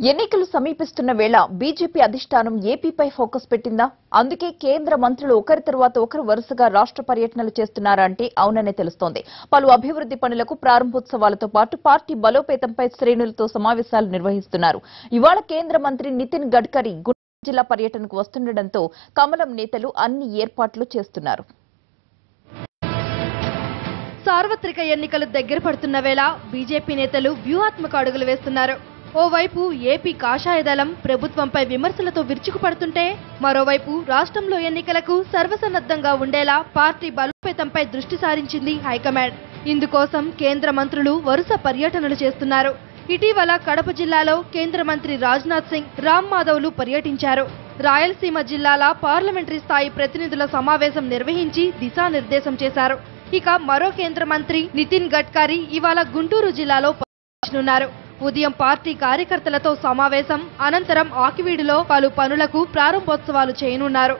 ఎన్నికలు సమీపిస్తున్న వేళ బీజేపీ అధిష్టానం ఏపీపై ఫోకస్ పెట్టిందా? అందుకే కేంద్ర మంత్రులు ఒకరి తర్వాత ఒకరు వరుసగా రాష్ట్ర పర్యటనలు చేస్తున్నారా అంటే అవుననే తెలుస్తోంది. పలు అభివృద్ధి పనులకు ప్రారంభోత్సవాలతో పాటు పార్టీ బలోపేతంపై శ్రేణులతో సమావేశాలు నిర్వహిస్తున్నారు. ఇవాళ కేంద్ర మంత్రి నితిన్ గడ్కరీ గుంటూరు జిల్లా పర్యటనకు వస్తుండటంతో కమలం నేతలు అన్ని ఏర్పాట్లు చేస్తున్నారు. సార్వత్రిక ఎన్నికలు దగ్గర పడుతున్న వేళ బీజేపీ నేతలు వ్యూహాత్మక అడుగులు వేస్తున్నారు. ఓవైపు ఏపీ కాషాయ దళం ప్రభుత్వంపై విమర్శలతో విరుచుకుపడుతుంటే, మరోవైపు రాష్ట్రంలో ఎన్నికలకు సర్వసన్నద్ధంగా ఉండేలా పార్టీ బలోపేతంపై దృష్టి సారించింది హైకమాండ్. ఇందుకోసం కేంద్ర మంత్రులు వరుస పర్యటనలు చేస్తున్నారు. ఇటీవల కడప జిల్లాలో కేంద్ర మంత్రి రాజ్నాథ్ సింగ్, రామ్ మాధవ్లు పర్యటించారు. రాయలసీమ జిల్లాల పార్లమెంటరీ స్థాయి ప్రతినిధుల సమావేశం నిర్వహించి దిశానిర్దేశం చేశారు. ఇక మరో కేంద్ర మంత్రి నితిన్ గడ్కరీ ఇవాళ గుంటూరు జిల్లాలో పర్యటించనున్నారు. ఉదయం పార్టీ కార్యకర్తలతో సమావేశం అనంతరం ఆకివీడులో పలు పనులకు ప్రారంభోత్సవాలు చేయనున్నారు.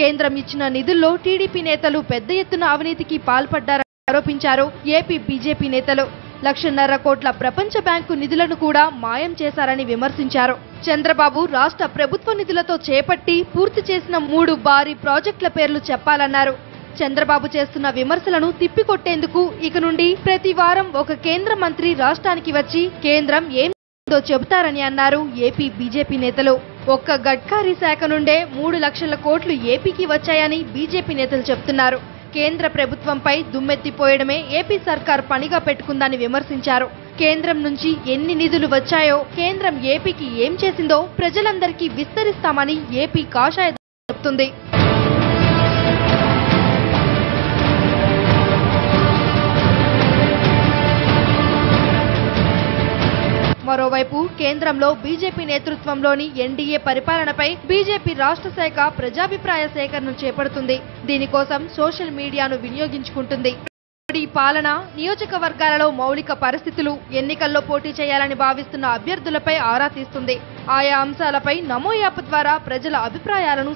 కేంద్రం ఇచ్చిన నిధుల్లో టీడీపీ నేతలు పెద్ద ఎత్తున అవినీతికి పాల్పడ్డారని ఆరోపించారు ఏపీ బీజేపీ నేతలు. 1,50,000 కోట్ల ప్రపంచ బ్యాంకు నిధులను కూడా మాయం చేశారని విమర్శించారు. చంద్రబాబు రాష్ట్ర ప్రభుత్వ నిధులతో చేపట్టి పూర్తి చేసిన 3 భారీ ప్రాజెక్టుల పేర్లు చెప్పాలన్నారు. చంద్రబాబు చేస్తున్న విమర్శలను తిప్పికొట్టేందుకు ఇక నుండి ప్రతి వారం ఒక కేంద్ర మంత్రి రాష్ట్రానికి వచ్చి కేంద్రం ఏం చేస్తుందో చెబుతారని అన్నారు ఏపీ బీజేపీ నేతలు. ఒక్క గడ్కరీ శాఖ నుండే 3 లక్షల కోట్లు ఏపీకి వచ్చాయని బీజేపీ నేతలు చెబుతున్నారు. కేంద్ర ప్రభుత్వంపై దుమ్మెత్తిపోయడమే ఏపీ సర్కార్ పనిగా పెట్టుకుందని విమర్శించారు. కేంద్రం నుంచి ఎన్ని నిధులు వచ్చాయో, కేంద్రం ఏపీకి ఏం చేసిందో ప్రజలందరికీ విస్తరిస్తామని ఏపీ కాషాయ దళం చెబుతుంది. మరోవైపు కేంద్రంలో బీజేపీ నేతృత్వంలోని ఎన్డీఏ పరిపాలనపై బీజేపీ రాష్ట్ర శాఖ ప్రజాభిప్రాయ సేకరణను చేపడుతుంది. దీనికోసం సోషల్ మీడియాను వినియోగించుకుంటుంది. పాలన, నియోజకవర్గాలలో మౌలిక పరిస్థితులు, ఎన్నికల్లో పోటీ చేయాలని భావిస్తున్న అభ్యర్థులపై ఆరా తీస్తుంది. ఆయా అంశాలపై నమో యాప్ ద్వారా ప్రజల అభిప్రాయాలను